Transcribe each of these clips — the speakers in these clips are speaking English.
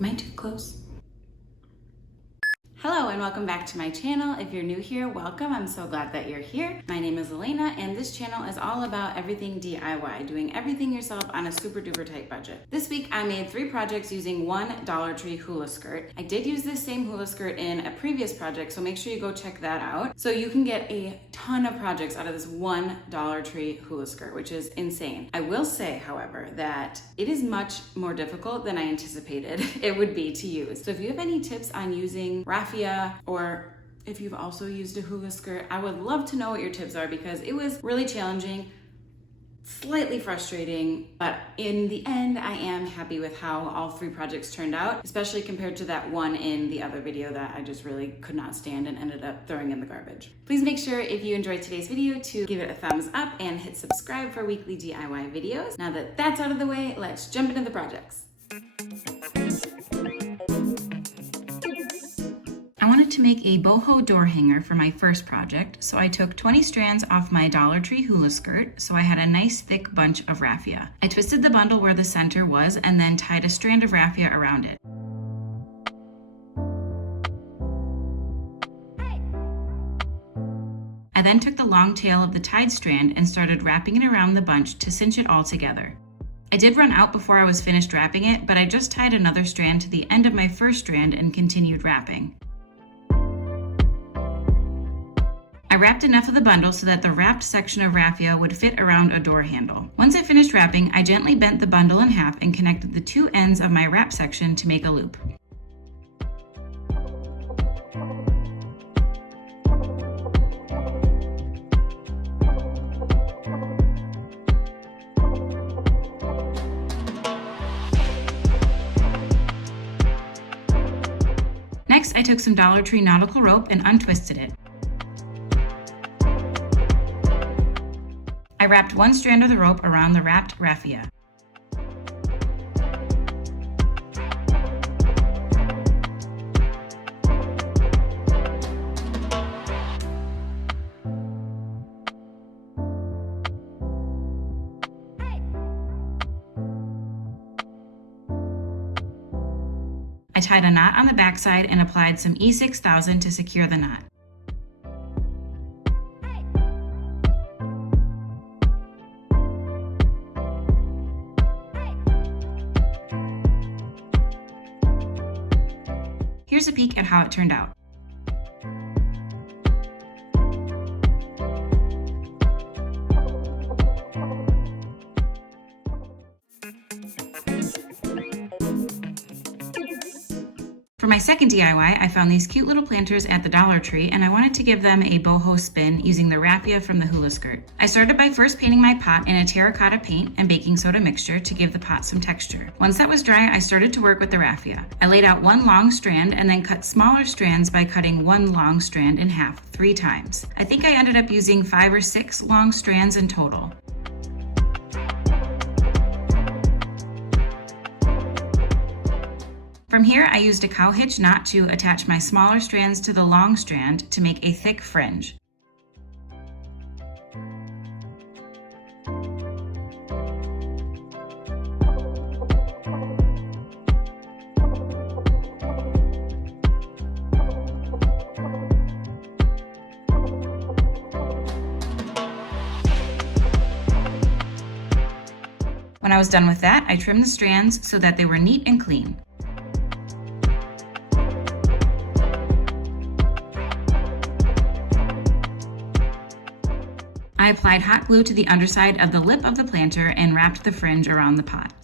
Am I too close? Hello and welcome back to my channel. If you're new here, welcome. I'm so glad that you're here. My name is Elena and this channel is all about everything DIY, doing everything yourself on a super duper tight budget. This week I made 3 projects using one Dollar Tree hula skirt. I did use this same hula skirt in a previous project, so make sure you go check that out. So you can get a ton of projects out of this one Dollar Tree hula skirt, which is insane. I will say, however, that it is much more difficult than I anticipated it would be to use. So if you have any tips on using Raffia, or if you've also used a hula skirt, I would love to know what your tips are because it was really challenging, slightly frustrating, but in the end, I am happy with how all 3 projects turned out, especially compared to that one in the other video that I just really could not stand and ended up throwing in the garbage. Please make sure if you enjoyed today's video to give it a thumbs up and hit subscribe for weekly DIY videos. Now that that's out of the way, let's jump into the projects. I wanted to make a boho door hanger for my first project, so I took 20 strands off my Dollar Tree hula skirt, so I had a nice thick bunch of raffia. I twisted the bundle where the center was and then tied a strand of raffia around it. I then took the long tail of the tied strand and started wrapping it around the bunch to cinch it all together. I did run out before I was finished wrapping it, but I just tied another strand to the end of my first strand and continued wrapping. I wrapped enough of the bundle so that the wrapped section of raffia would fit around a door handle. Once I finished wrapping, I gently bent the bundle in half and connected the 2 ends of my wrap section to make a loop. Next, I took some Dollar Tree nautical rope and untwisted it. I wrapped 1 strand of the rope around the wrapped raffia. I tied a knot on the backside and applied some E6000 to secure the knot. Here's a peek at how it turned out. For my second DIY, I found these cute little planters at the Dollar Tree and I wanted to give them a boho spin using the raffia from the hula skirt. I started by first painting my pot in a terracotta paint and baking soda mixture to give the pot some texture. Once that was dry, I started to work with the raffia. I laid out 1 long strand and then cut smaller strands by cutting 1 long strand in half 3 times. I think I ended up using 5 or 6 long strands in total. From here, I used a cow hitch knot to attach my smaller strands to the long strand to make a thick fringe. When I was done with that, I trimmed the strands so that they were neat and clean. I applied hot glue to the underside of the lip of the planter and wrapped the fringe around the pot.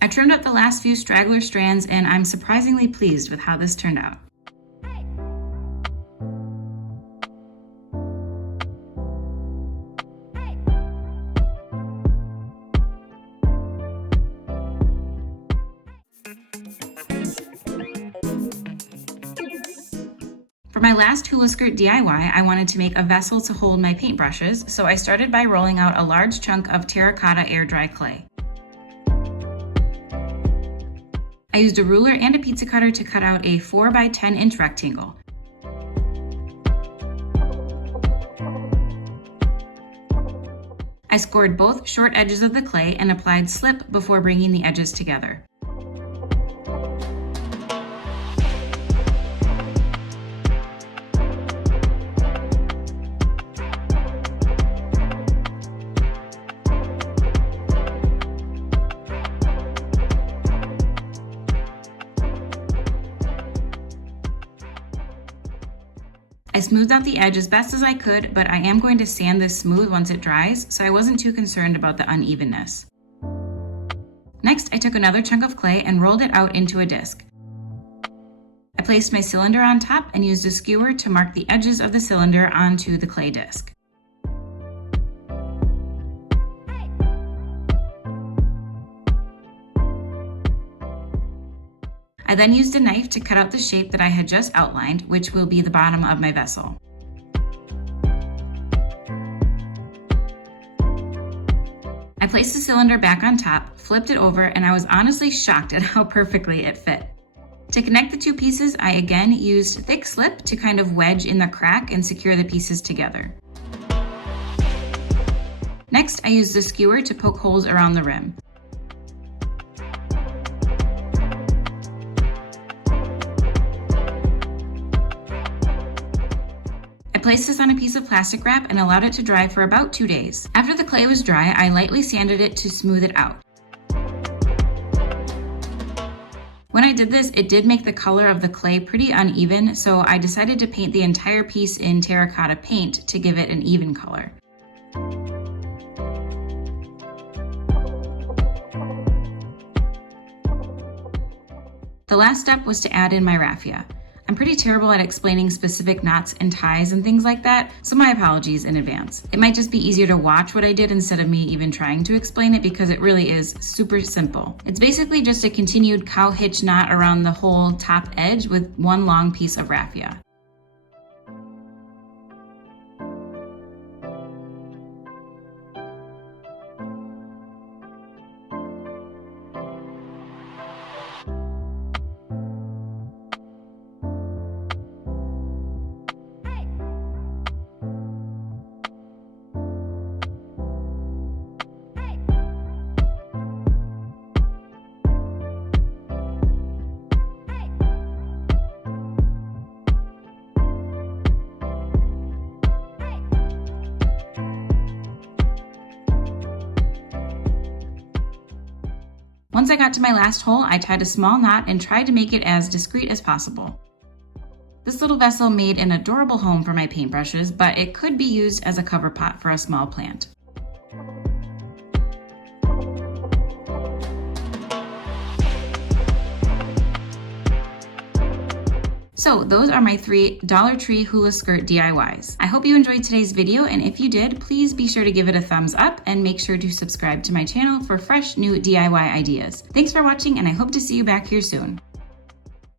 I trimmed up the last few straggler strands and I'm surprisingly pleased with how this turned out. For my last hula skirt DIY, I wanted to make a vessel to hold my paintbrushes, so I started by rolling out a large chunk of terracotta air dry clay. I used a ruler and a pizza cutter to cut out a 4 by 10 inch rectangle. I scored both short edges of the clay and applied slip before bringing the edges together. I smoothed out the edge as best as I could, but I am going to sand this smooth once it dries, so I wasn't too concerned about the unevenness. Next, I took another chunk of clay and rolled it out into a disc. I placed my cylinder on top and used a skewer to mark the edges of the cylinder onto the clay disc. I then used a knife to cut out the shape that I had just outlined, which will be the bottom of my vessel. I placed the cylinder back on top, flipped it over, and I was honestly shocked at how perfectly it fit. To connect the two pieces, I again used thick slip to kind of wedge in the crack and secure the pieces together. Next, I used a skewer to poke holes around the rim. I placed this on a piece of plastic wrap and allowed it to dry for about 2 days. After the clay was dry, I lightly sanded it to smooth it out. When I did this, it did make the color of the clay pretty uneven, so I decided to paint the entire piece in terracotta paint to give it an even color. The last step was to add in my raffia. I'm pretty terrible at explaining specific knots and ties and things like that, so my apologies in advance. It might just be easier to watch what I did instead of me even trying to explain it because it really is super simple. It's basically just a continued cow hitch knot around the whole top edge with one long piece of raffia. Once I got to my last hole, I tied a small knot and tried to make it as discreet as possible. This little vessel made an adorable home for my paintbrushes, but it could be used as a cover pot for a small plant. So those are my 3 Dollar Tree hula skirt DIYs. I hope you enjoyed today's video, and if you did, please be sure to give it a thumbs up and make sure to subscribe to my channel for fresh new DIY ideas. Thanks for watching, and I hope to see you back here soon.